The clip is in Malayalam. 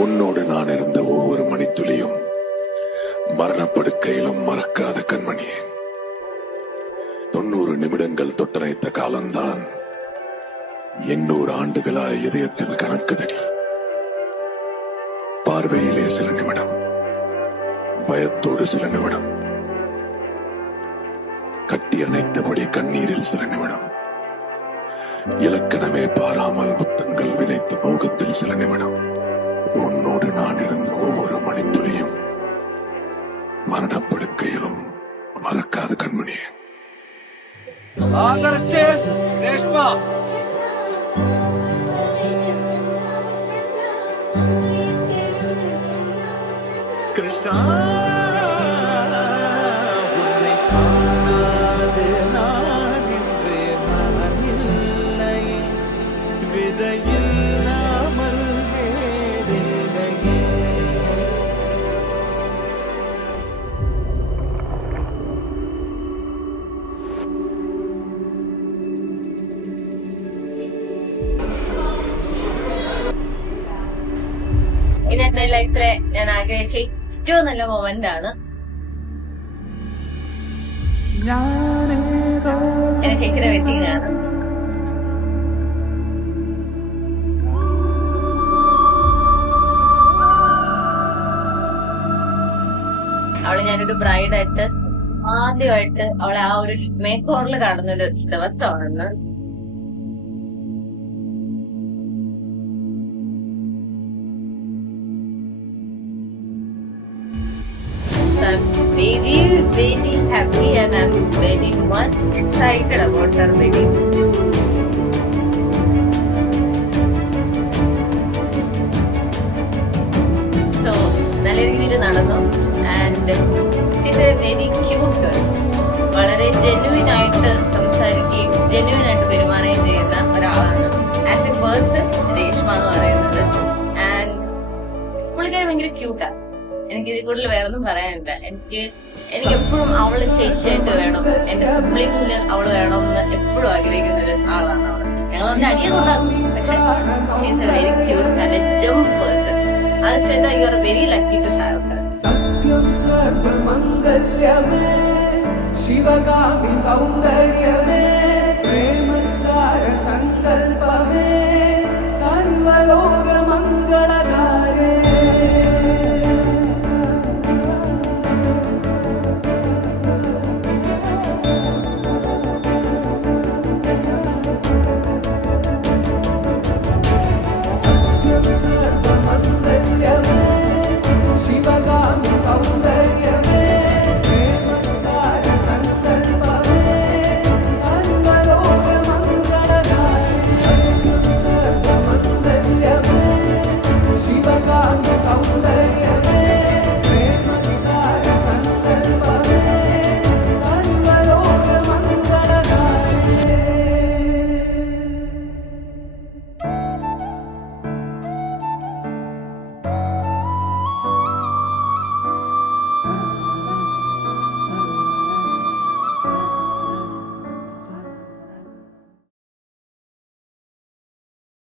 உன்னோடு நான் இருந்த ஒவ்வொரு மணித்துளியும் மரணப்படுக்கையிலும் மறக்காத கண்மணியே. 90 நிமிடங்கள் தொட்டனைத்த காலம்தான் 800 ஆண்டுகளாய் இதயத்தில் கணக்குதடி. பார்வையிலே சில நிமிடம், பயத்தோடு சில நிமிடம், கட்டி அணைத்தபடி கண்ணீரில் சில நிமிடம், இலக்கணமே பாராமல் முத்தங்கள் விதைத்த மோகத்தில் சில நிமிடம். உன்னோடு நான் இருந்த ஒவ்வொரு மணித்துளியும் மரணப்படுக்கையிலும் மறக்காத கண்மணியே. ആദർശ് രേഷ്മ കൃഷ്ണ உன்னை காணாது நான் இன்று மனமில்லை, விதையில்லாமல் வேறில்லையே. ഇതെന്റെ ലൈഫിലെ ഞാൻ ആഗ്രഹിച്ച ഏറ്റവും നല്ല മൊമെന്റ് ആണ്. എന്റെ ചേച്ചിയുടെ വെഡിങ് ആണ്. അവളെ ഞാനൊരു ബ്രൈഡായിട്ട് ആദ്യമായിട്ട് അവളെ ആ ഒരു മേക്ക് ഓവറിൽ കാണുന്നൊരു ദിവസമാണ്. I'm very, very happy and I'm very much excited about her wedding. So, നല്ല രീതിയിൽ നടന്നു and she's a very cute girl. വളരെ ജെന്യുവിൻ ആയിട്ട് സംസാരിക്കുകയും ജെന്യുവിൻ ആയിട്ട് പെരുമാറുകയും ചെയ്യുന്ന ഒരാളാണ്. ആസ് എ പേഴ്സൺ രേഷ്മ എന്ന് പറയുന്നത്. ആൻഡ് പുള്ളിക്കാരി ഭയങ്കര ക്യൂട്ടാണ്. എനിക്ക് ഇതിൽ കൂടുതൽ വേറൊന്നും പറയാനില്ല. എനിക്ക് എപ്പോഴും അവള് ചേച്ചിയായിട്ട് വേണം, എന്റെ സിബ്ലിംഗിന് അവള് വേണമെന്ന് എപ്പോഴും ആഗ്രഹിക്കുന്ന ഒരു ആളാണ് അവള്. ഞങ്ങൾ ഒന്ന് അടിയൊന്നും ഉണ്ടാക്കും, പക്ഷെ she's a very cute and a jump person. അത് you are very lucky to have her. സത്യം സർവമംഗല്യമേ ശിവകാമി സൗന്ദര്യമേ പ്രേമ